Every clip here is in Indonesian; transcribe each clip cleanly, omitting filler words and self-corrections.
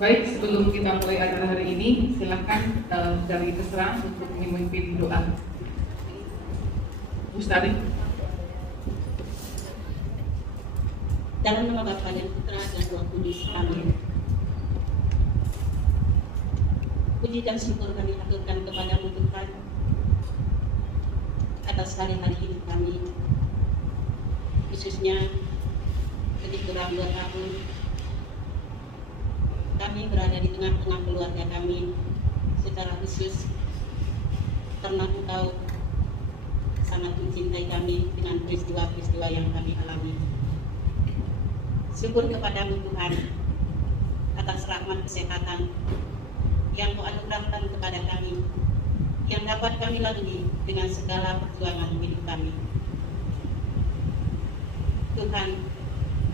Baik, sebelum kita mulai acara hari ini, silakan dari terserah untuk memimpin doa. Ustari. Dalam nama Bapa dan Putra dan Roh Kudus. Amin. Puji dan syukur kami aturkan kepada-Mu Tuhan atas hari-hari ini kami, khususnya lebih kurang 2 tahun kami berada di tengah-tengah keluarga kami, secara khusus karena Engkau sangat mencintai kami dengan peristiwa-peristiwa yang kami alami. Syukur kepada-Mu Tuhan atas rahmat kesehatan yang Kau anugerahkan kepada kami, yang dapat kami lalui dengan segala perjuangan hidup kami. Tuhan,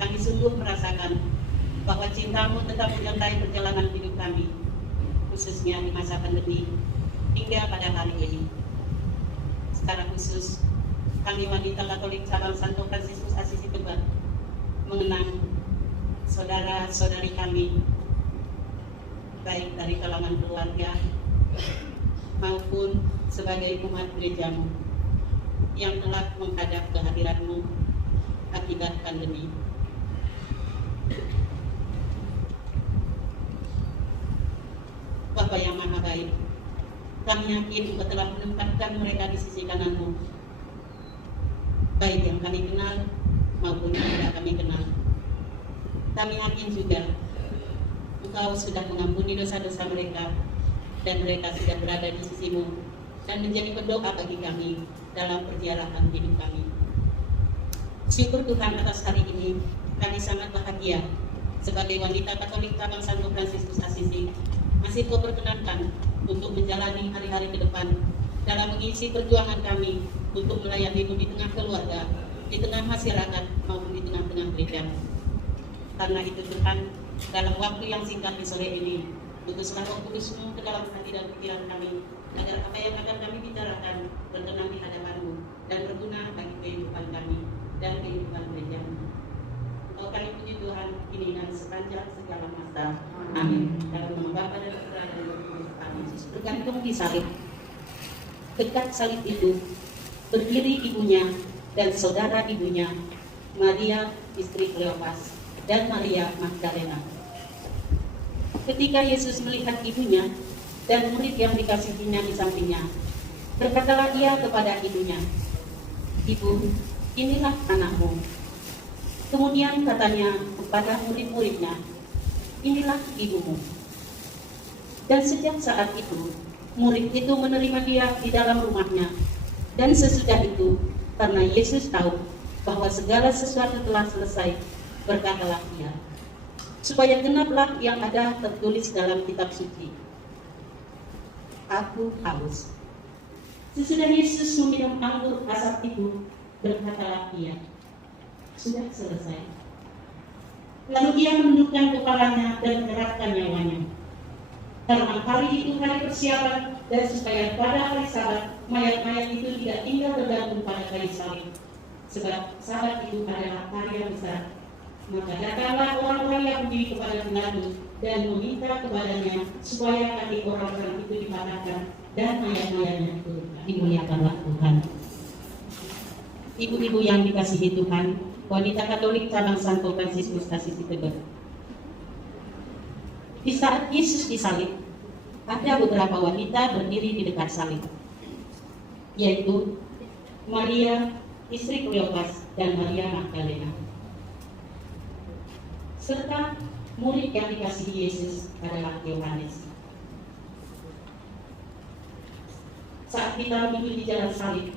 kami sungguh merasakan bahwa cinta-Mu tetap menyertai perjalanan hidup kami, khususnya di masa pandemi hingga pada hari ini. Secara khusus, kami wanita Katolik cabang Santo Fransiskus Asisi Tebet mengenang saudara-saudari kami, baik dari kalangan keluarga maupun sebagai umat gereja-Mu yang telah menghadap kehadiran-Mu akibat pandemi. Bapa yang Maha Baik, kami yakin Engkau telah menempatkan mereka di sisi kanan-Mu, baik yang kami kenal maupun yang tidak kami kenal. Kami yakin juga Engkau sudah mengampuni dosa-dosa mereka, dan mereka sudah berada di sisi-Mu dan menjadi pendoa bagi kami dalam perjalanan hidup kami. Syukur Tuhan atas hari ini, kami sangat bahagia sebagai wanita Katolik cabang Santo Fransiskus Asisi masih Kau perkenankan untuk menjalani hari-hari ke depan dalam mengisi perjuangan kami untuk melayani-Mu di tengah keluarga, di tengah masyarakat maupun di tengah-tengah gereja. Karena itu Tuhan, dalam waktu yang singkat di sore ini, utuslah Roh Kudus-Mu ke dalam hati dan pikiran kami, agar apa yang akan kami bicarakan berkenan di hadapan-Mu dan berguna bagi kehidupan kami dan kehidupan gereja-Mu. Engkau kami puji Tuhan kini dan sepanjang segala masa. Amin. Dalam nama Bapa dan Putra dan Roh Kudus. Amin. Bergantung di salib. Dekat salib itu berdiri ibunya dan saudara ibunya, Maria istri Kleopas dan Maria Magdalena. Ketika Yesus melihat ibunya dan murid yang dikasihinya di sampingnya, berkatalah ia kepada ibunya, "Ibu, inilah anakmu." Kemudian katanya kepada murid-muridnya, "Inilah ibumu." Dan sejak saat itu, murid itu menerima dia di dalam rumahnya. Dan sesudah itu, karena Yesus tahu bahwa segala sesuatu telah selesai, berkatalah ia, supaya genaplah yang ada tertulis dalam kitab suci, "Aku haus." Sesudah Yesus meminum anggur asap itu, berkatalah ia, "Sudah selesai." Lalu ia menundukkan kepalanya dan menyerahkan nyawanya. Karena hari itu hari persiapan, dan supaya pada hari Sabat mayat-mayat itu tidak tinggal bergantung pada kayu salib, sebab Sabat itu adalah hari yang besar. Maka datanglah orang-orang Yahudi kepada Pilatus dan meminta kepadanya supaya kaki orang-orang itu dipatahkan dan mayat-mayatnya itu dimuliakanlah Tuhan. Ibu-ibu yang dikasihi Tuhan, wanita Katolik cabang Santo Fransiskus Asisi Tebet. Di saat Yesus disalib, ada beberapa wanita berdiri di dekat salib, yaitu Maria istri Kleopas dan Maria Magdalena, serta murid yang dikasihi Yesus adalah Yohanes. Saat kita duduk di jalan salib,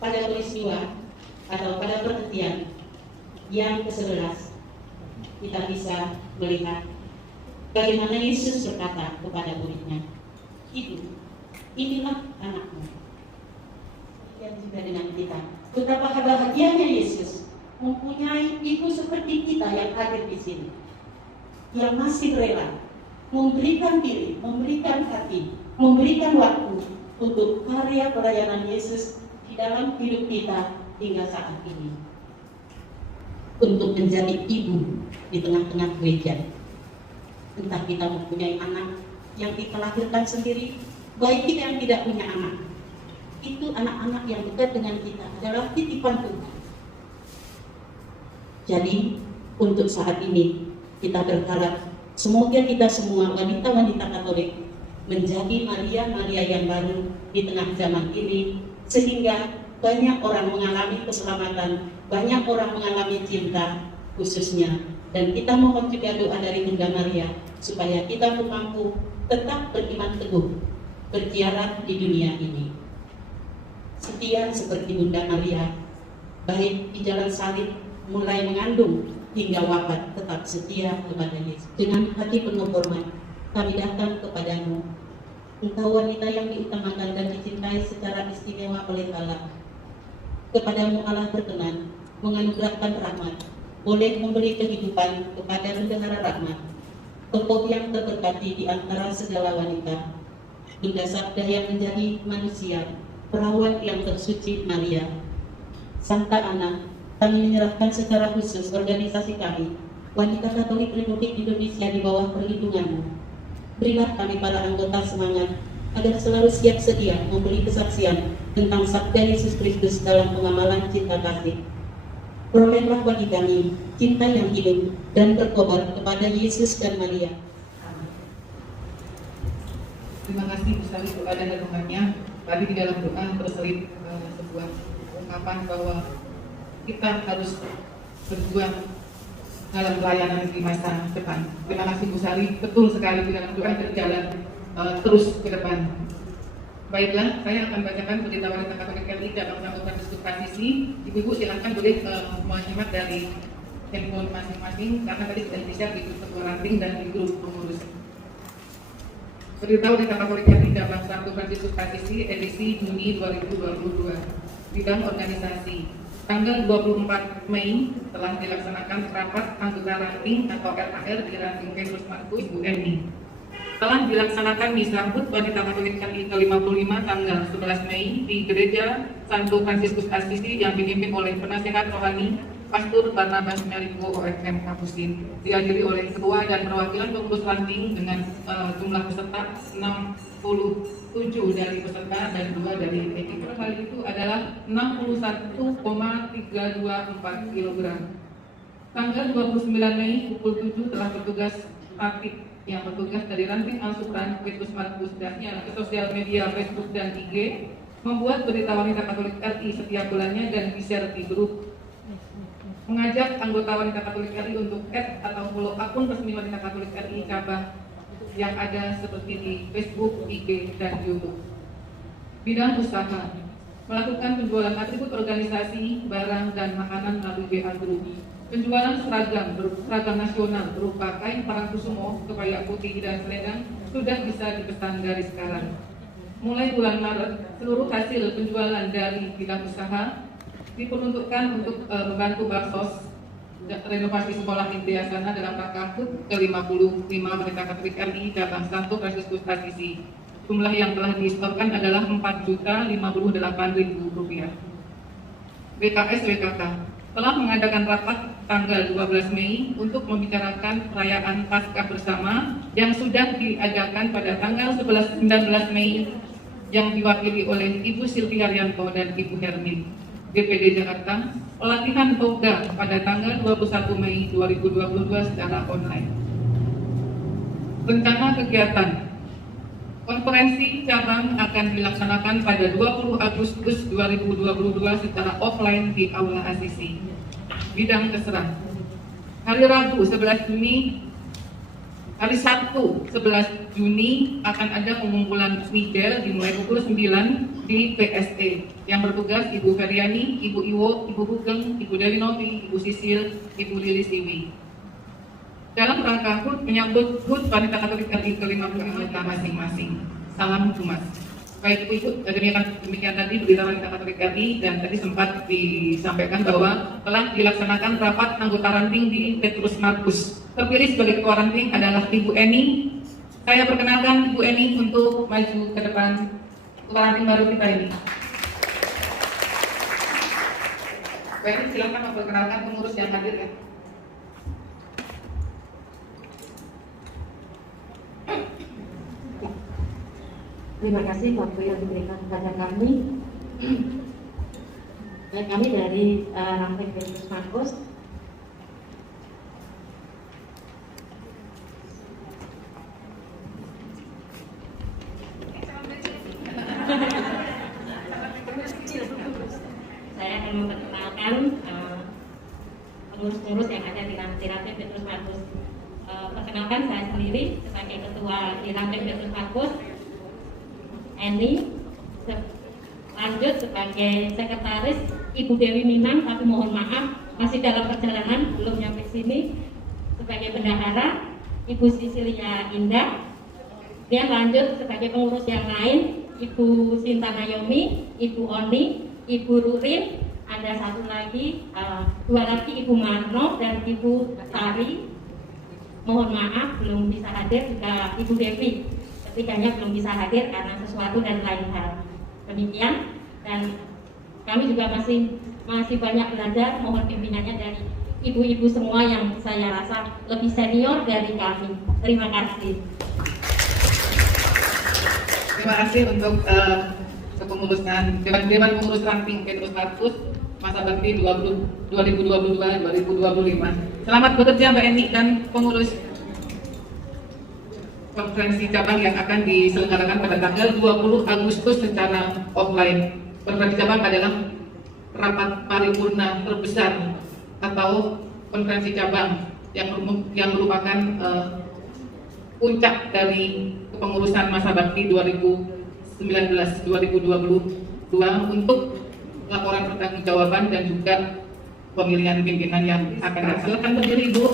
pada peristiwa atau pada perhentian yang ke-11, kita bisa melihat bagaimana Yesus berkata kepada muridnya, "Ibu, inilah anakmu." Yang juga dengan kita, betapa bahagianya Yesus mempunyai ibu seperti kita yang hadir di sini, yang masih rela memberikan diri, memberikan hati, memberikan waktu untuk karya pelayanan Yesus di dalam hidup kita hingga saat ini, untuk menjadi ibu di tengah-tengah gereja. Entah kita mempunyai anak yang kita lahirkan sendiri, baik kita yang tidak punya anak, itu anak-anak yang dekat dengan kita adalah titipan Tuhan. Jadi untuk saat ini kita berharap semoga kita semua wanita-wanita Katolik menjadi Maria-Maria yang baru di tengah zaman ini, sehingga banyak orang mengalami keselamatan, banyak orang mengalami cinta khususnya. Dan kita mohon juga doa dari Bunda Maria supaya kita mampu tetap beriman teguh, berziarah di dunia ini. Setia seperti Bunda Maria, baik di jalan salib mulai mengandung hingga wafat tetap setia kepada Yesus. Dengan hati penuh hormat kami datang kepadamu, Engkau wanita yang diutamakan dan dicintai secara istimewa oleh Allah. Kepadamu Allah berkenan menganugerahkan rahmat, boleh memberi kehidupan kepada bendahara rahmat, tokoh yang terberkati di antara segala wanita, Bunda Sabda yang menjadi manusia, perawan yang tersuci Maria. Santa Ana, kami menyerahkan secara khusus organisasi kami, Wanita Katolik Republik Indonesia di bawah perlindunganmu. Berilah kami para anggota semangat agar selalu siap sedia memberi kesaksian tentang sabda Yesus Kristus dalam pengamalan cinta kasih. Perolehlah bagi kami cinta yang hidup dan berkobar kepada Yesus dan Maria. Terima kasih Bu Sari doa dan renungannya. Tadi di dalam doa terselip sebuah ungkapan bahwa kita harus berjuang dalam pelayanan di masa depan. Terima kasih Bu Sari, betul sekali di dalam doa berjalan terus ke depan. Baiklah, saya akan bacakan berita wanita Katolik RI cabang Santo Fransiskus Assisi. Ibu-ibu silahkan boleh menyimak dari handphone masing-masing karena tadi sudah di-share di grup ketua ranting dan di grup pengurus. Berita wanita Katolik RI cabang Santo Fransiskus Assisi edisi Juni 2022. Bidang organisasi. Tanggal 24 Mei telah dilaksanakan rapat anggota ranting atau RAR di ranting Petrus Markus Ibu Eni. Telah dilaksanakan misa HUT Wanita Katolik RI ke-55 tanggal 11 Mei di Gereja Santo Fransiskus Assisi yang dipimpin oleh penasihat rohani Pastor Barnabas Merigo OFM Kapusin, dihadiri oleh ketua dan perwakilan pengurus ranting dengan jumlah peserta 67 dari peserta dan 2 dari ekip. Hal itu adalah 61,324 kg. Tanggal 29 Mei pukul 7 telah bertugas aktif yang bertugas dari ranting Al-Supran Petrus Markus dan ke sosial media Facebook dan IG, membuat berita wanita Katolik RI setiap bulannya dan di-share di grup. Mengajak anggota wanita Katolik RI untuk add atau follow akun resmi wanita Katolik RI cabang yang ada seperti di Facebook, IG, dan YouTube. Bidang usaha, melakukan penjualan atribut organisasi, barang, dan makanan melalui WA Group. Penjualan seragam nasional berupa kain Parangkusumo, kebaya putih, dan selendang sudah bisa dipesan dari sekarang. Mulai bulan Maret, seluruh hasil penjualan dari bidang usaha diperuntukkan untuk membantu baksos renovasi sekolah Intiasana dalam rangka HUT ke-55 Wanita Katolik RI cabang Santo Fransiskus Assisi. Jumlah yang telah disetorkan adalah Rp4.058.000. BKS WKK telah mengadakan rapat tanggal 12 Mei untuk membicarakan perayaan Paskah bersama yang sudah diadakan pada tanggal 19 Mei yang diwakili oleh Ibu Silvi Haryanto dan Ibu Hermin. DPD Jakarta, pelatihan toga pada tanggal 21 Mei 2022 secara online. Rencana kegiatan. Konferensi cabang akan dilaksanakan pada 20 Agustus 2022 secara offline di Aula Assisi. Bidang terserah. Hari Rabu 11 Juni, hari Sabtu 11 Juni akan ada pengumpulan Migel dimulai pukul 9 di PSE yang bertugas Ibu Feryani, Ibu Iwo, Ibu Hugeng, Ibu Dewi Novi, Ibu Sisil, Ibu Lili Siwi. Dalam rangka HUT menyambut HUT Wanita Katolik RI ke-55 masing-masing. Salam Humas. Baik Ibu, demikian tadi berita Wanita Katolik RI dan tadi sempat disampaikan bahwa telah dilaksanakan rapat anggota ranting di Petrus Markus. Terpilih sebagai ketua ranting adalah Ibu Eni. Saya perkenalkan Ibu Eni untuk maju ke depan ketua ranting baru kita ini. Baik, silakan memperkenalkan pengurus yang hadir ya. Terima kasih waktu yang diberikan kepada kami. Baik, kami dari Ranting Petrus Markus. Saya akan memperkenalkan pengurus-pengurus yang ada di Ranting Petrus Markus. Perkenalkan, saya sendiri sebagai ketua di Ranting Petrus Markus, Eni. Lanjut sebagai sekretaris Ibu Dewi Minang, tapi mohon maaf masih dalam perjalanan, belum nyampe sini. Sebagai bendahara Ibu Sisilia Indah. Kemudian lanjut sebagai pengurus yang lain, Ibu Sinta Nayomi, Ibu Oni, Ibu Rurin, ada satu lagi, dua lagi Ibu Marno dan Ibu Tari. Mohon maaf belum bisa hadir, juga Ibu Devi. Ketiganya belum bisa hadir karena sesuatu dan lain hal. Demikian, dan kami juga masih banyak belajar. Mohon pimpinannya dari ibu-ibu semua yang saya rasa lebih senior dari kami. Terima kasih. Terima kasih untuk kepengurusan Dewan Pengurus Ranting Petrus Markus masa bakti 2022-2025. Selamat bekerja Mbak Eni dan pengurus konferensi cabang yang akan diselenggarakan pada tanggal 20 Agustus secara offline. Konferensi cabang adalah rapat paripurna terbesar atau konferensi cabang yang merupakan puncak dari kepengurusan masa bakti 2019-2022 untuk laporan pertanggungjawaban dan juga pemilihan pimpinan yang akan datang. Silakan berdiri, Ibu.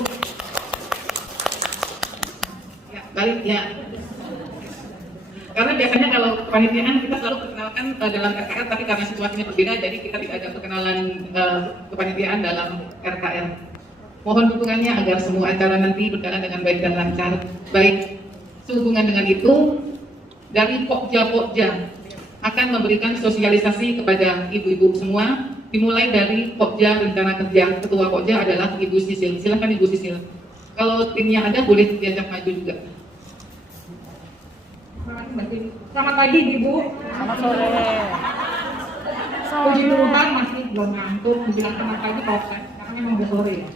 Baik ya, karena biasanya kalau kepanitiaan kita selalu perkenalkan dalam RKR, tapi karena situasinya berbeda, jadi kita tidak ada perkenalan kepanitiaan dalam RKR. Mohon dukungannya agar semua acara nanti berjalan dengan baik dan lancar. Baik, sehubungan dengan itu, dari Pokja akan memberikan sosialisasi kepada ibu-ibu semua, dimulai dari Pokja Rencana Kerja. Ketua Pokja adalah Ibu Sisil. Silakan Ibu Sisil. Kalau timnya ada, boleh diajak maju juga. Selamat pagi Ibu. Selamat sore. Puji Tuhan masih belum ngantuk. Dibilang selamat pagi kalau karena memang udah sore ya.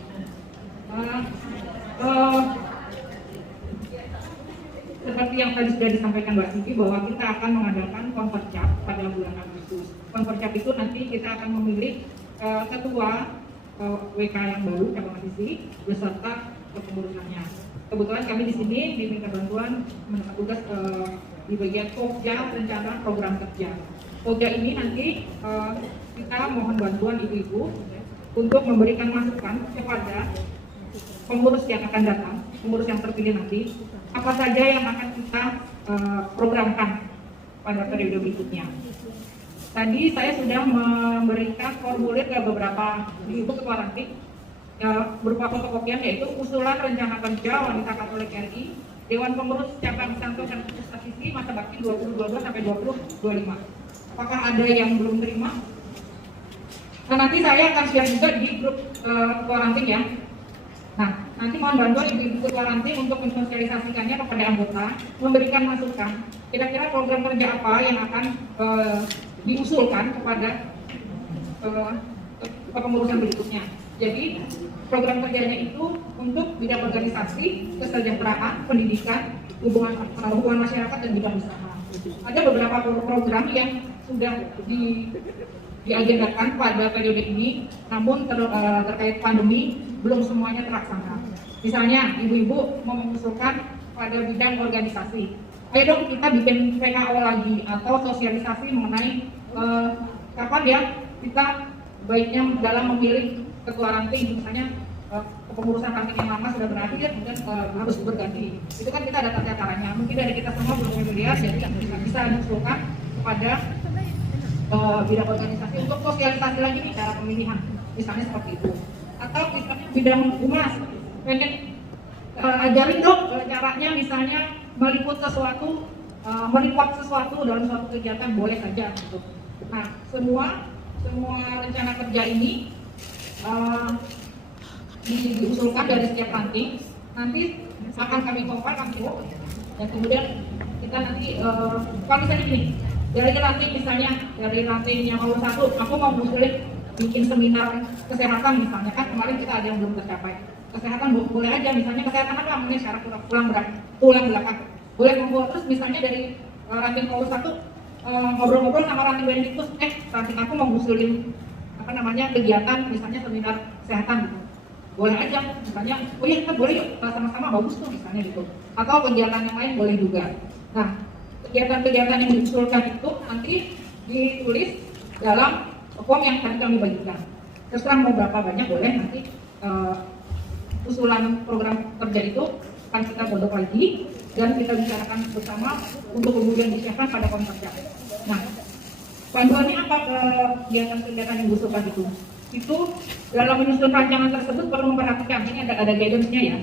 Seperti yang tadi sudah disampaikan Mbak Siti bahwa kita akan mengadakan konfercap pada bulan Agustus. Konfercap itu nanti kita akan memilih ketua WK yang baru cabang divisi beserta kepengurusannya. Kebetulan kami di sini diminta bantuan mendapat tugas di bagian Pokja Rencana Program Kerja. Pokja ini nanti kita mohon bantuan ibu-ibu untuk memberikan masukan kepada pengurus yang akan datang, pengurus yang terpilih nanti, apa saja yang akan kita programkan pada periode berikutnya. Tadi saya sudah memberikan formulir ke beberapa ibu ketua ranting berupa fotokopian, yaitu usulan rencana kerja wanita Katolik RI, Dewan Pengurus Cabang Santo dan Asisi masa bakti 2022 sampai 2025. Apakah ada yang belum terima? Nah, nanti saya akan share juga di grup ketua ranting ya. Nah, nanti mohon bantuan ibu-ibu ketua ranting untuk mensosialisasikannya kepada anggota, memberikan masukan. Kira-kira program kerja apa yang akan diusulkan kepada kepengurusan berikutnya. Jadi program kerjanya itu untuk bidang organisasi, kesejahteraan, pendidikan, hubungan masyarakat dan bidang usaha. Ada beberapa program yang sudah diagendakan pada periode ini, namun terkait pandemi belum semuanya terlaksana. Misalnya ibu-ibu mau mengusulkan pada bidang organisasi, ayo dong kita bikin PKO lagi atau sosialisasi mengenai kapan ya kita baiknya dalam memilih ketua ranting, misalnya kepengurusan ranting yang lama sudah berakhir dan harus berganti. Itu kan kita ada tata caranya. Mungkin dari kita semua belum familiar, jadi bisa diusulkan kepada bidang organisasi untuk sosialisasi lagi nih cara pemilihan, misalnya seperti itu. Atau misalnya bidang humas, pengen ajarin dong caranya misalnya meliput sesuatu dalam suatu kegiatan, boleh saja gitu. Nah, semua rencana kerja ini diusulkan dari setiap ranting, nanti akan kami compile dan kemudian kita nanti kalau misalnya gini, dari ranting misalnya dari rantingnya mau satu, aku mau ngusulin bikin seminar kesehatan misalnya, kan kemarin kita ada yang belum tercapai. Kesehatan boleh aja, misalnya kesehatan apa namanya syarat tulang belakang boleh ngumpul. Terus misalnya dari ranting mau satu ngobrol-ngobrol sama ranting Benedikus, ranting aku mau ngusulin apa namanya kegiatan misalnya seminar kesehatan gitu. Boleh aja, misalnya, oh iya kita boleh yuk, sama-sama bagus tuh misalnya gitu. Atau kegiatan yang lain boleh juga. Nah, kegiatan-kegiatan yang diusulkan itu nanti ditulis dalam form yang tadi kami bagikan. Terserah mau berapa banyak boleh, nanti usulan program kerja itu akan kita godok lagi dan kita bicarakan bersama untuk kemudian disiapkan pada konferensi. Nah, panduannya apa kegiatan-kegiatan yang diusulkan itu? Itu dalam menyusun rancangan tersebut perlu memperhatikan, ini ada guidance-nya ya.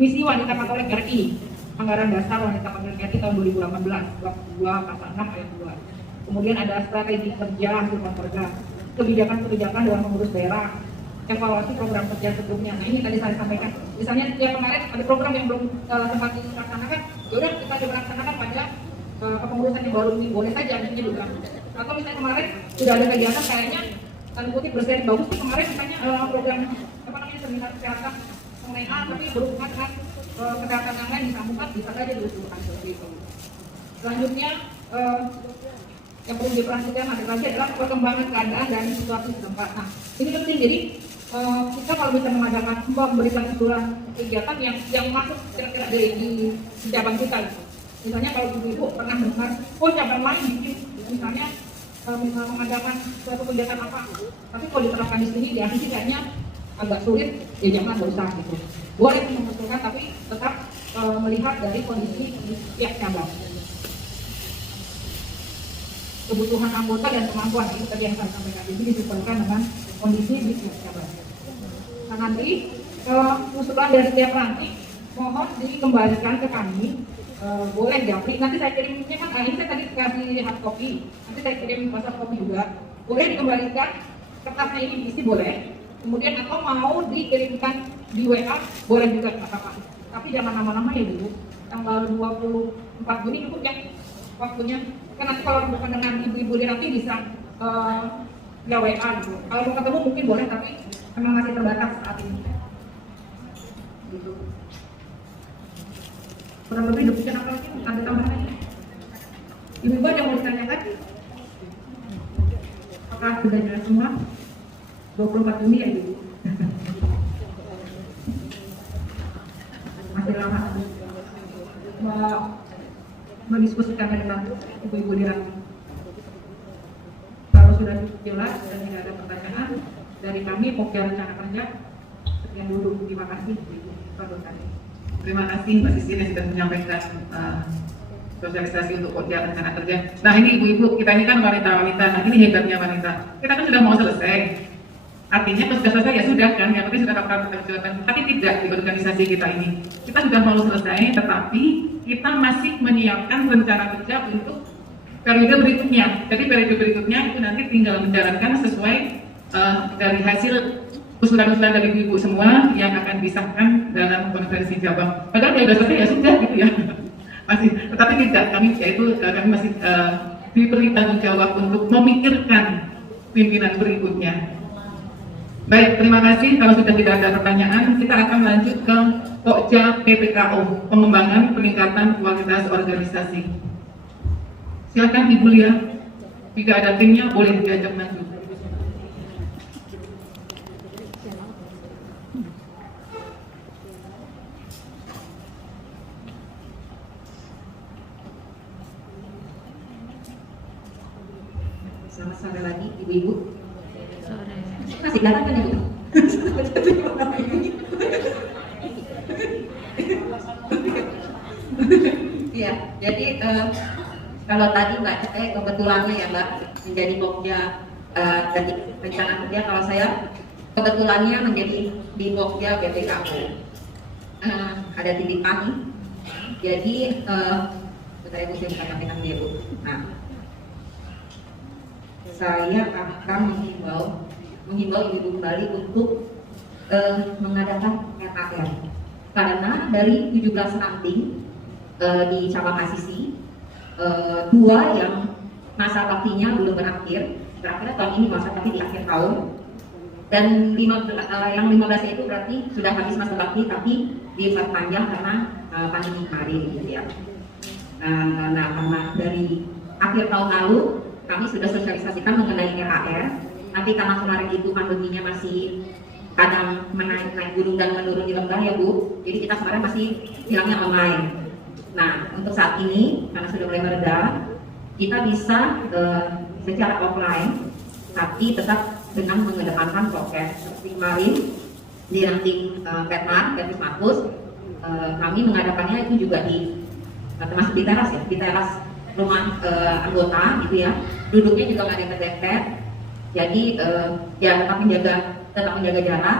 Misi Wanita Katolik RI, Anggaran Dasar Wanita Katolik RI tahun 2018, bab 2 pasal 6 ayat 2. Kemudian ada strategi kerja hasil konverga, kebijakan-kebijakan dalam mengurus daerah, evaluasi program kerja sebelumnya. Nah ini tadi saya sampaikan, misalnya yang kemarin ada program yang belum sempat dilaksanakan, yaudah kita coba laksanakan pada kepengurusan yang baru ini, boleh saja ini juga. Atau misalnya kemarin sudah ada kegiatan kayaknya tanda kutip bersedia bagus sih kemarin misalnya program apa namanya seminar kesehatan mengenai A tapi berhubungan dengan kesehatan yang lain disambungkan, bisa saja diusulkan seperti itu. Selanjutnya yang perlu diperhatikan adalah perkembangan keadaan dan situasi setempat. Nah ini penting, jadi kita kalau bisa mengadakan memberikan usulan kegiatan yang masuk kira-kira di cabang kita gitu. Misalnya kalau ibu pernah dengar, oh cabang lain bikin misalnya mengadakan suatu kegiatan apa, tapi kalau diterapkan di sini di asisi kayaknya agak sulit, ya jangan, nggak usah gitu. Boleh mengusulkan tapi tetap melihat dari kondisi di setiap cabang, kebutuhan anggota dan kemampuan itu tadi yang saya sampaikan, jadi disesuaikan dengan kondisi di setiap cabang. Nah nanti usulan dari setiap ranting mohon dikembalikan ke kami. Boleh Japri, nanti saya kirimnya kan, ini saya tadi kasih hard copy, nanti saya kirim soft copy juga. Boleh dikembalikan, kertasnya ini diisi boleh, kemudian atau mau dikirimkan di WA, boleh juga nggak apa-apa. Tapi jangan lama-lama ya dulu, tanggal 24 Juni cukup ya waktunya. Kan nanti kalau bukan dengan ibu-ibu nanti bisa ya WA gitu. Kalau mau ketemu mungkin boleh, tapi memang masih terbatas saat ini. Gitu. Kurang lebih demikian, apa lagi? Ada tambahan lagi? Ibu-ibu ada yang mau ditanyakan? Apakah sudah jelas semua? 24 Juni ya Ibu? Masih lama. Mendiskusikan dengan ibu-ibu di ranting. Kalau sudah jelas dan tidak ada pertanyaan dari kami, Pokja Rencana Kerja, sekian dulu. Terima kasih Ibu Pak Dosen. Terima kasih Mbak Sisin yang sudah menyampaikan sosialisasi untuk Pokja Rencana Kerja. Nah ini ibu-ibu, kita ini kan wanita-wanita, nah ini hebatnya wanita. Kita kan sudah mau selesai. Artinya kalau sudah selesai ya sudah kan, yang penting sudah dapat perjuangan. Tapi tidak di organisasi kita ini. Kita sudah mau selesai, tetapi kita masih menyiapkan rencana kerja untuk periode berikutnya. Jadi periode berikutnya itu nanti tinggal menjalankan sesuai dari hasil usulan-usulan dari ibu semua yang akan disahkan dalam konferensi cabang. Padahal ya sudah selesai ya sudah gitu ya. Masih, tetapi tidak, kami masih diberi tanggung jawab untuk memikirkan pimpinan berikutnya. Baik, terima kasih. Kalau sudah tidak ada pertanyaan, kita akan lanjut ke Pokja PPKO, pengembangan peningkatan kualitas organisasi. Silakan Ibu Lia, jika ada timnya boleh diajak maju. Selamat sore lagi Ibu-ibu. Masih datang kan Ibu? Iya, jadi kalau tadi Mbak, kebetulannya ya Mbak menjadi Pokja dari rencana kerja, kalau saya kebetulannya menjadi di Pokja BPKO. Ada titipan, jadi bentar Ibu saya bisa sampaikan dia Bu. Nah, saya akan menghimbau ibu kembali untuk mengadakan RKR karena dari 17 ranting di cabang ASISI 2 yang masa baktinya belum berakhir tahun ini masa bakti di akhir tahun, dan yang 15 itu berarti sudah habis masa bakti tapi diperpanjang karena pandemi kemarin gitu ya. Nah, karena dari akhir tahun lalu kami sudah sosialisasikan mengenai RAR, tapi karena kemarin itu pandeminya masih kadang naik gunung dan menurun di lembah ya Bu, jadi kita kemarin masih bilangnya online. Nah, untuk saat ini karena sudah mulai mereda, kita bisa secara offline, tapi tetap dengan mengedepankan prokes. Seperti kemarin di ranting Petrus Markus, kami mengadakannya itu juga termasuk di teras ya, di teras rumah anggota gitu ya. Duduknya juga nggak dempet-dempet, jadi ya tetap menjaga jarak.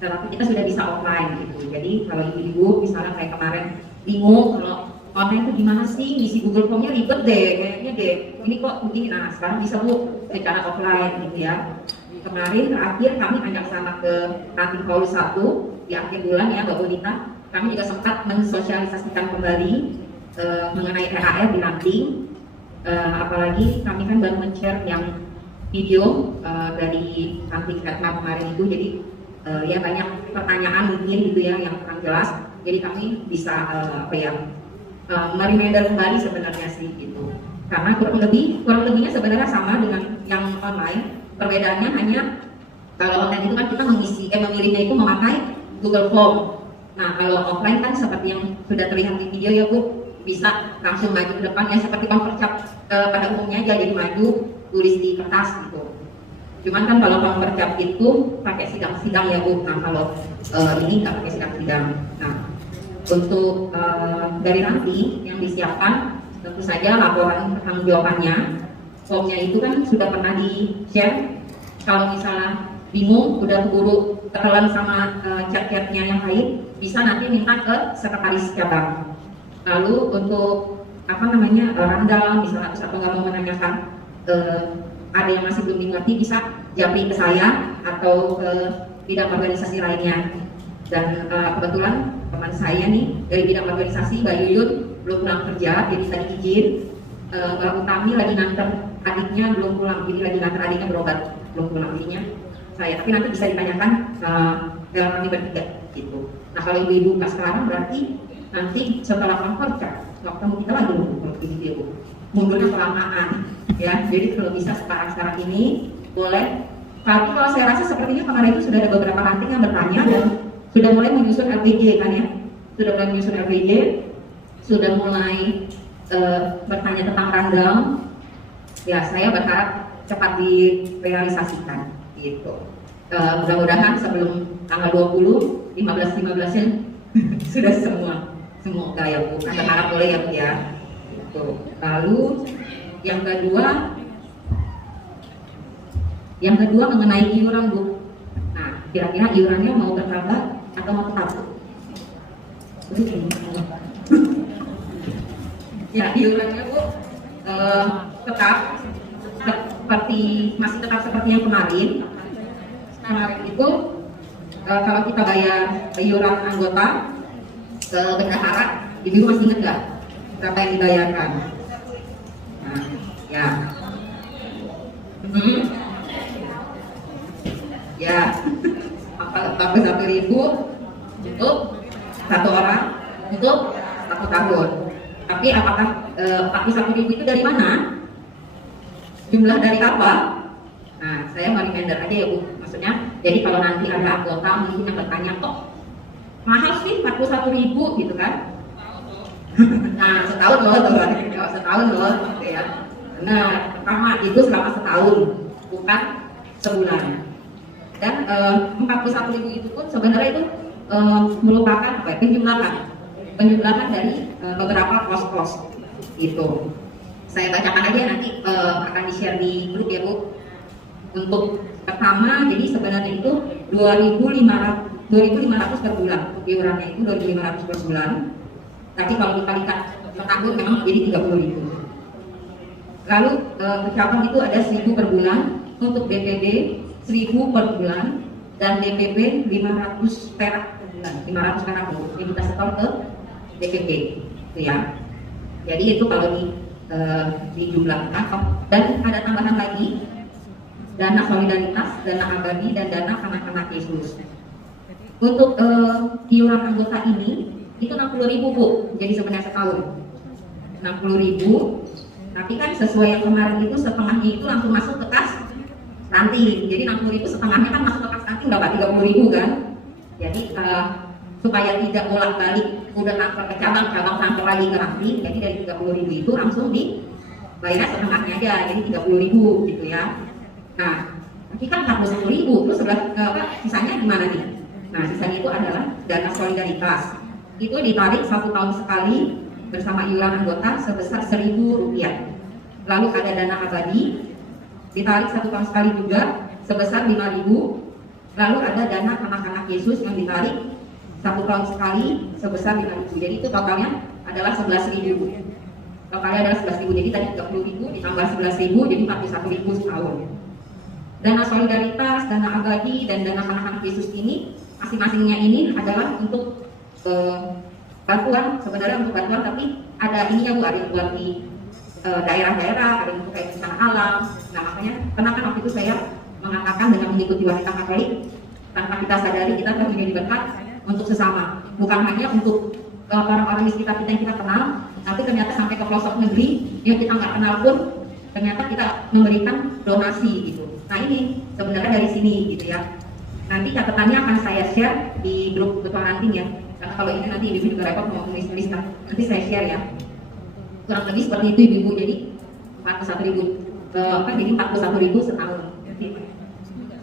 Tetapi kita sudah bisa offline gitu. Jadi kalau ibu-ibu misalnya kayak kemarin bingung kalau online itu gimana sih, ngisi Google Form-nya ribet deh, kayaknya deh ini kok begini. Nah sekarang bisa Bu secara offline gitu ya. Kemarin terakhir kami ajak sama ke Ranting Paulus 1 di akhir bulan ya Mbak Bonita, kami juga sempat mensosialisasikan kembali mengenai RAR di Ranting. Apalagi kami kan baru men-share yang video dari Ranting Vietnam kemarin itu, jadi ya banyak pertanyaan mungkin gitu ya yang kurang jelas, jadi kami bisa mereminder kembali sebenarnya sih gitu. Karena kurang lebihnya sebenarnya sama dengan yang online. Perbedaannya hanya kalau online itu kan kita memilihnya itu memakai Google Form. Nah kalau offline kan seperti yang sudah terlihat di video ya Bu, bisa langsung maju ke depan ya seperti Convercap pada umumnya aja, jadi maju tulis di kertas gitu. Cuman kan kalau Convercap itu pakai sidang-sidang ya Bu. Nah kalau ini nggak pakai sidang-sidang. Nah untuk dari nanti yang disiapkan tentu saja laporan pertanggungjawabannya. Formnya itu kan sudah pernah di-share. Kalau misalnya bingung, udah keburu tertelan sama chat-chatnya yang lain, bisa nanti minta ke sekretaris cabang. Lalu untuk rundown misalnya atau nggak mau menanyakan ada yang masih belum dimengerti, bisa japri ke saya atau ke bidang organisasi lainnya. Dan kebetulan teman saya nih dari bidang organisasi, Mbak Yuyun belum pulang kerja, jadi tadi izin. Mbak Utami lagi nganter adiknya belum pulang, jadi lagi nganter adiknya berobat belum pulang, jadinya saya. Tapi nanti bisa ditanyakan dalam kami bertiga gitu. Nah kalau ibu-ibu pas sekarang berarti nanti setelah Convercap ketemu kita lagi kalau begitu ya Bu, mundurnya kelamaan ya. Jadi kalau bisa sekarang ini boleh. Tapi kalau saya rasa sepertinya kemarin itu sudah ada beberapa ranting yang bertanya dan sudah mulai menyusun LPG kan ya, sudah mulai menyusun LPG, sudah mulai bertanya tentang rundown. Ya saya berharap cepat direalisasikan gitu. Mudah-mudahan sebelum tanggal 20, 15-nya sudah semua ya Bu. Kita harap boleh ya Bu ya. Gitu. Lalu yang kedua mengenai iuran Bu. Nah kira-kira iurannya mau bertambah atau mau tetap? Ya iurannya Bu tetap seperti yang kemarin. Kemarin itu kalau kita bayar iuran anggota ke bendahara, ibu masih ingat nggak berapa yang dibayarkan? Nah, ya, ya, 41.000 untuk satu orang untuk 1 tahun. Tapi apakah 41.000 itu dari mana? Jumlah dari apa? Nah, saya mau reminder aja ya Bu. Maksudnya, jadi kalau nanti ada anggota mungkin yang bertanya, kok mahal sih 41.000 gitu kan? Nah, setahun loh, setahun loh, gitu ya. Nah, pertama itu selama setahun, bukan sebulan. Dan 41.000 itu pun sebenarnya itu merupakan penjumlahan dari beberapa pos-pos itu. Saya bacakan aja nanti akan di-share di grup ya Bu. Untuk pertama, jadi sebenarnya itu 2.500 per bulan. Untuk iurannya itu 2.500 per bulan. Tapi kalau kita lihat per tahun memang jadi 30.000. Lalu pecapan itu ada 1.000 per bulan. Untuk DPD 1.000 per bulan dan DPP 500 perak per bulan. 500 perak Bu. Ini kita setor ke DPP, itu ya. Jadi itu kalau dijumlahkan. Dan ada tambahan lagi, dana solidaritas, dana abadi, dan dana anak-anak Yesus. Untuk iuran anggota ini itu 60.000 Bu, jadi sebenarnya setahun 60.000. Tapi kan sesuai yang kemarin itu setengahnya itu langsung masuk ke kas ranting. Jadi 60.000 setengahnya kan masuk ke kas ranting, nggak 30.000 kan. Jadi supaya tidak bolak-balik udah transfer ke cabang transfer lagi ke ranting, jadi dari 30.000 itu langsung dibayar setengahnya aja, jadi 30.000 gitu ya. Nah, nanti kan 41.000 terus sisanya gimana nih? Nah, sisanya itu adalah dana solidaritas. Itu ditarik 1 tahun sekali bersama iuran anggota sebesar Rp1.000. Lalu ada dana abadi ditarik 1 tahun sekali juga sebesar Rp5.000. Lalu ada dana anak-anak Yesus yang ditarik 1 tahun sekali sebesar Rp5.000. Jadi itu totalnya adalah Rp11.000. Totalnya adalah Rp11.000. Jadi tadi Rp30.000 ditambah Rp11.000 jadi Rp41.000 setahun. Dana solidaritas, dana abadi, dan dana anak-anak Yesus ini masing-masingnya ini adalah untuk bantuan, sebenarnya untuk bantuan, tapi ada ininya Bu, ada yang buat di daerah-daerah, ada yang untuk kayak bencana alam. Nah makanya, karena kan waktu itu saya mengatakan dengan mengikuti wanita Katolik, tanpa kita sadari kita telah menjadi berkat untuk sesama, bukan hanya untuk orang-orang di sekitar kita yang kita kenal, tapi ternyata sampai ke pelosok negeri yang kita nggak kenal pun ternyata kita memberikan donasi gitu. Nah ini sebenarnya dari sini gitu ya. Nanti catatannya akan saya share di grup ketua ranting ya. Karena kalau ini nanti ibu juga repot mau tulis nanti saya share ya. Kurang lebih seperti itu ibu, jadi 41.000 jadi 41.000 setahun.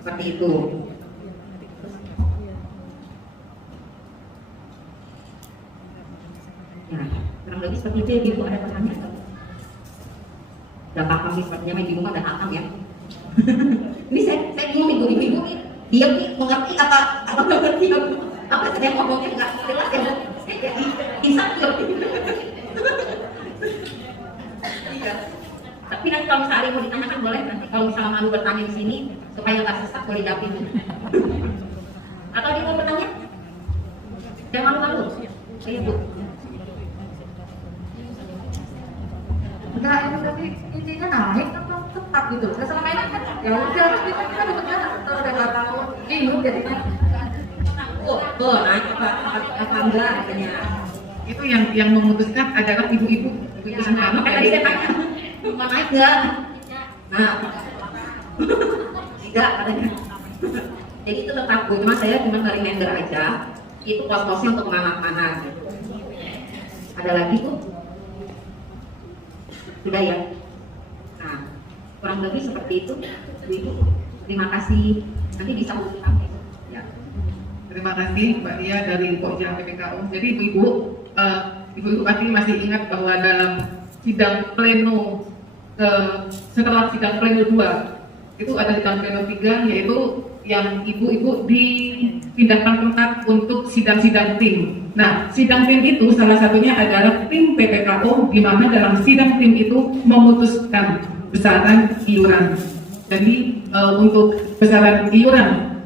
Seperti itu. Ya, kurang lebih seperti itu ibu, ada pertanyaan? Udah paham sih sepertinya ibu mah udah hatam ya. Ini saya bingung ibu dia mengerti apa nggak ngerti apa saya ngomongnya nggak jelas ya. Jadi insecure. Iya. Tapi nanti kalau misalnya mau ditanyakan boleh, nanti kalau misalnya malu bertanya di sini supaya nggak sesat boleh dapin. Atau dia mau bertanya? Jangan malu-malu. Iya Bu. Enggak, emang tapi intinya naik tetap gitu. Nah selama ini kan ya udah kita bentuknya udah 2 tahun bingung jadinya. Naik apa enggak katanya. Itu yang memutuskan adalah ibu-ibu semua. Makanya tadi saya tanya, mau naik enggak? Nah, tidak katanya. Jadi itu tetap Bu, cuma saya cuma reminder aja. Itu pos-posnya untuk mana-mana. Ada lagi tuh? Sudah ya. Nah, kurang lebih seperti itu. Ibu, terima kasih. Nanti bisa hubungi kami. Ya. Terima kasih Mbak Lia dari Pokja PPKO. Jadi ibu-ibu pasti masih ingat bahwa dalam sidang pleno setelah sidang pleno 2 itu ada sidang pleno 3 yaitu yang ibu-ibu dipindahkan tempat untuk sidang-sidang tim. Nah, sidang tim itu salah satunya adalah tim PPKO, di mana dalam sidang tim itu memutuskan besaran iuran. Jadi untuk besaran iuran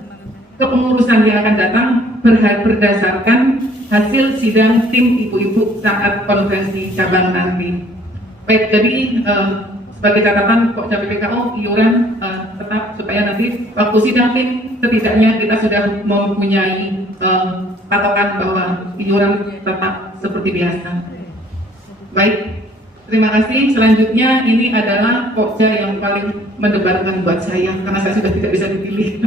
kepengurusan yang akan datang berdasarkan hasil sidang tim ibu-ibu saat konferensi cabang nanti. Baik, jadi sebagai catatan Pokja PPKO iuran tetap supaya nanti waktu sidang tim setidaknya kita sudah mempunyai patokan bahwa iuran tetap seperti biasa. Baik, terima kasih. Selanjutnya ini adalah Pokja yang paling mendebarkan buat saya karena saya sudah tidak bisa dipilih.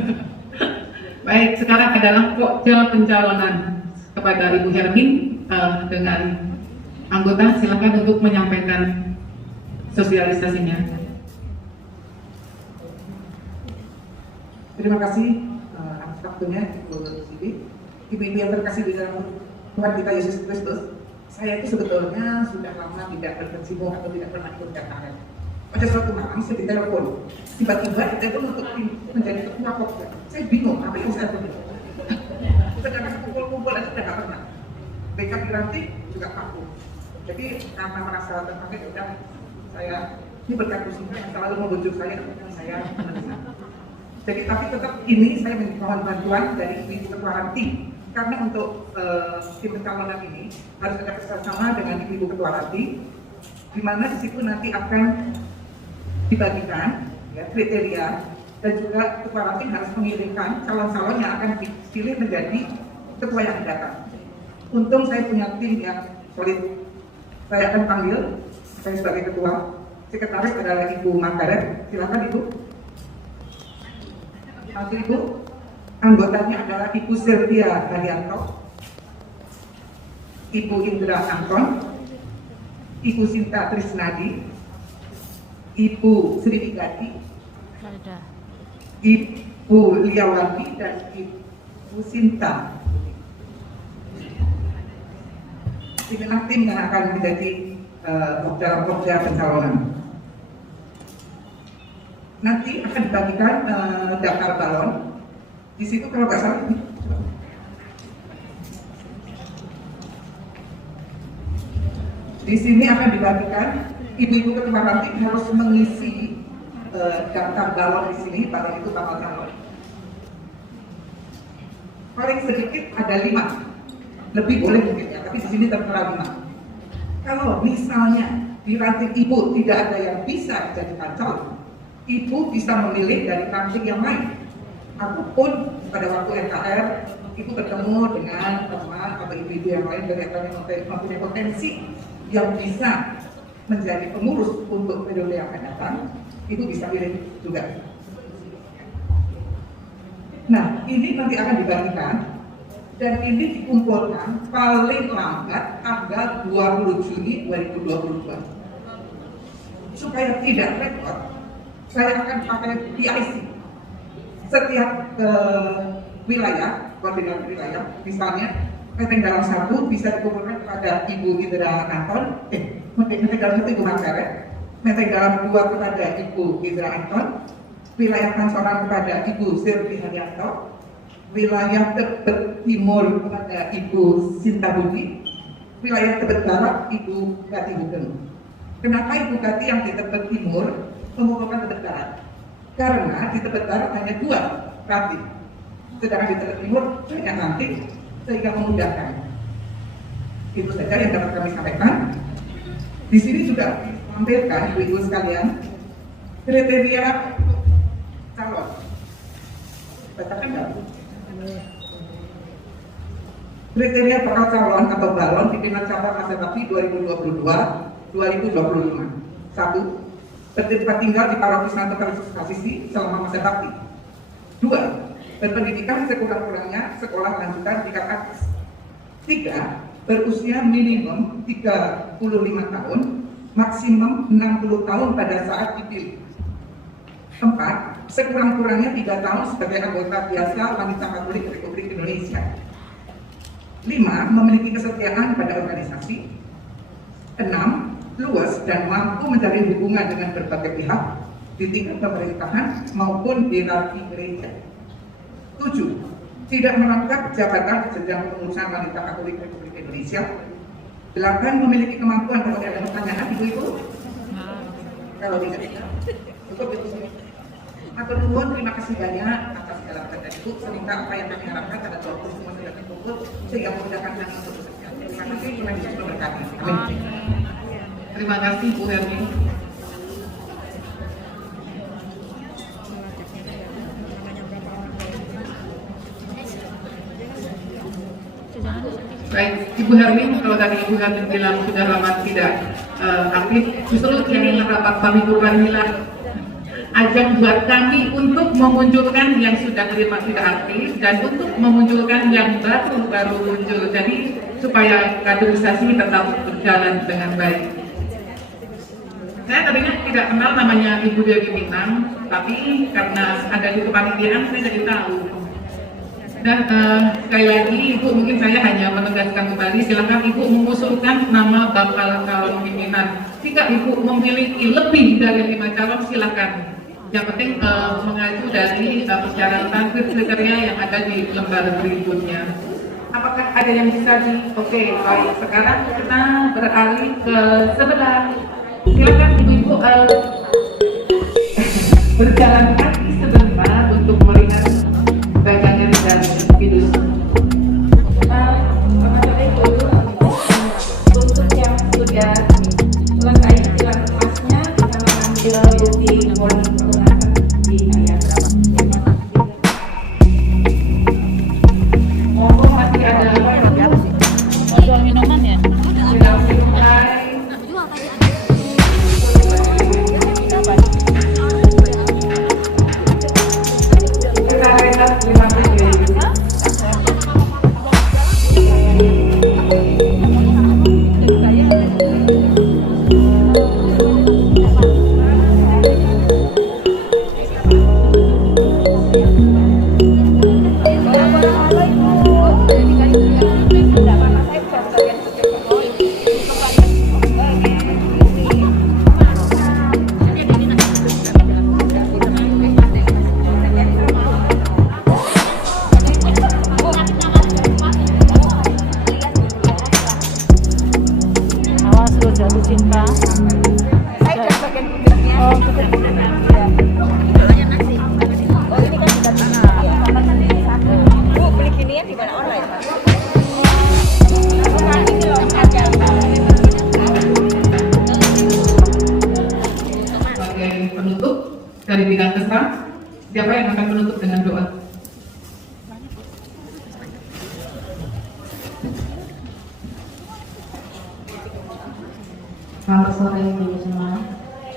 Baik, sekarang adalah Pokja pencalonan kepada Ibu Hermin dengan anggota. Silakan untuk menyampaikan sosialisasinya. Terima kasih atas waktunya Ibu Sidi. Ibu-ibu yang terkasih di dalam Tuhan kita Yesus Kristus, saya itu sebetulnya sudah lama tidak berkecimpung atau tidak pernah ikut KKR. Pada suatu malam saya ditelepon, tiba-tiba ditelepon untuk menjadi ketua Pokja. Saya bingung apa yang saya lakukan. Sedangkan kumpul-kumpul itu sudah nggak pernah. Backup di ranting juga paku. Jadi karena merasa terpakai, sudah saya ini berkat Tuhan yang selalu membujuk saya dan saya menerima. Jadi tapi tetap ini saya mohon bantuan dari ibu ketua ranting karena untuk tim pencalonan ini harus ada kerjasama dengan ibu ketua ranting di mana di situ nanti akan dibagikan ya, kriteria dan juga ketua ranting harus mengirimkan calon-calon yang akan dipilih menjadi ketua yang datang. Untung saya punya tim yang solid. Saya akan panggil, saya sebagai ketua, sekretaris adalah Ibu Margaret. Silakan Ibu. Nanti Ibu, anggotanya adalah Ibu Sylvia Haryanto, Ibu Indra Anton, Ibu Sinta Trisnadi, Ibu Sri Vigati, Ibu Liawati, dan Ibu Sinta. Inilah tim yang akan menjadi dalam pokja pencalonan. Nanti akan dibagikan daftar calon. Di situ kalau nggak salah, di sini akan dibagikan ibu-ibu ketua ranting harus mengisi daftar calon di sini, pada itu tanggal calon. Paling sedikit ada 5. Lebih boleh mungkin ya, tapi di sini tertera 5. Kalau misalnya di ranting ibu tidak ada yang bisa dijadikan calon, ibu bisa memilih dari ranting yang lain. Ataupun pada waktu NKR, ibu bertemu dengan teman atau ibu-ibu yang lain dari yang mempunyai potensi yang bisa menjadi pengurus untuk periode yang akan datang, ibu bisa pilih juga. Nah, ini nanti akan dibagikan. Dan ini dikumpulkan paling lambat tanggal 20 Juni 2022. Supaya tidak repot, saya akan pakai PIC. Setiap wilayah, koordinat wilayah, misalnya Menteng Dalam 1 bisa dikumpulkan kepada Ibu Indra Anton, Menteng Dalam 1 Ibu Margaret, Menteng Dalam 2 kepada Ibu Indra Anton, wilayah Pancoran kepada Ibu Sylvia Haryanto, wilayah Tebet Timur kepada Ibu Sinta Budi, wilayah Tebet Barat Ibu Gati Hugeng. Kenapa Ibu Gati yang di Tebet Timur mengumpulkan Tebet Barat? Karena di Tebet Barat hanya 2 ranting, sedangkan di Tebet Timur banyak ranting, sehingga memudahkan. Itu saja yang dapat kami sampaikan. Di sini sudah ditampilkan ibu-ibu sekalian kriteria calon. Bacakan nggak? Kriteria bakal calon atau balon pimpinan cabang masa bakti 2022-2025. 1. Bertempat tinggal di paroki Santo Kristus Kasisi selama masa bakti. 2. Berpendidikan sekurang-kurangnya sekolah lanjutan tingkat atas. 3. Berusia minimum 35 tahun, maksimum 60 tahun pada saat dipilih. 4. Sekurang-kurangnya 3 tahun sebagai anggota biasa wanita Katolik Republik Indonesia. 5. Memiliki kesetiaan pada organisasi. 6. Luas dan mampu menjalin hubungan dengan berbagai pihak di tingkat pemerintahan maupun di hierarki gereja. 7. Tidak merangkap jabatan jenjang pengurusan wanita Katolik Republik Indonesia. 8. Memiliki kemampuan. Kalau ada pertanyaan ibu-ibu? Kalau tidak, cukup itu semua. Atur nuwun, terima kasih banyak atas segala perhatian Ibu. Semoga apa yang kami harapkan pada waktu semua sudah terkumpul sehingga memudahkan kami untuk bekerja. Terima kasih, Tuhan Yesus memberkati. Amin. Terima kasih Bu Hermi. Baik, Ibu Hermi, kalau tadi Ibu Hermi bilang sudah lama tidak aktif, justru ini rapat pamituran inilah ajang buat kami untuk memunculkan yang sudah terima tidak aktif dan untuk memunculkan yang baru muncul. Jadi supaya kaderisasi tetap berjalan dengan baik. Saya tadinya tidak kenal namanya Ibu Dewi Minang, tapi karena ada di kepanitiaan saya jadi tahu. Dan sekali lagi Ibu, mungkin saya hanya menegaskan kembali, silakan Ibu mengusulkan nama bakal calon pimpinan. Jika Ibu memiliki lebih dari 5 calon, silakan. Yang penting mengacu dari persyaratan kriteria yang ada di lembar berikutnya. Apakah ada yang bisa Oke, baik. Sekarang kita beralih ke sebelah. Silakan ibu-ibu berjalan kaki sebentar untuk melihat dagangan dari Kidus. Untuk yang sudah selesai cinta. Oh, Oh ini kan sudah Bu, beli ginian di mana online? Ini loh harganya. Sebagai penutup dari bidang kesra, siapa yang akan menutup dengan doa? Selamat sore ibu semua.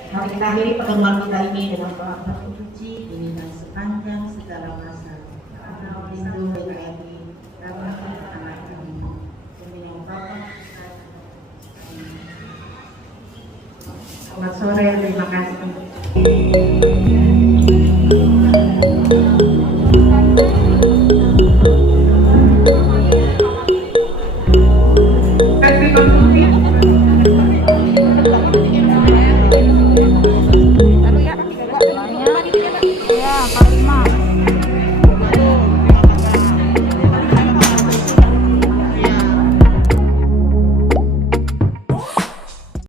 Mari kita akhiri pertemuan kita ini dengan doa bersuci ini dan sepanjang segala masa. Lindungi WKRI, kami anak kami, demi yang Bapa. Selamat sore, terima kasih.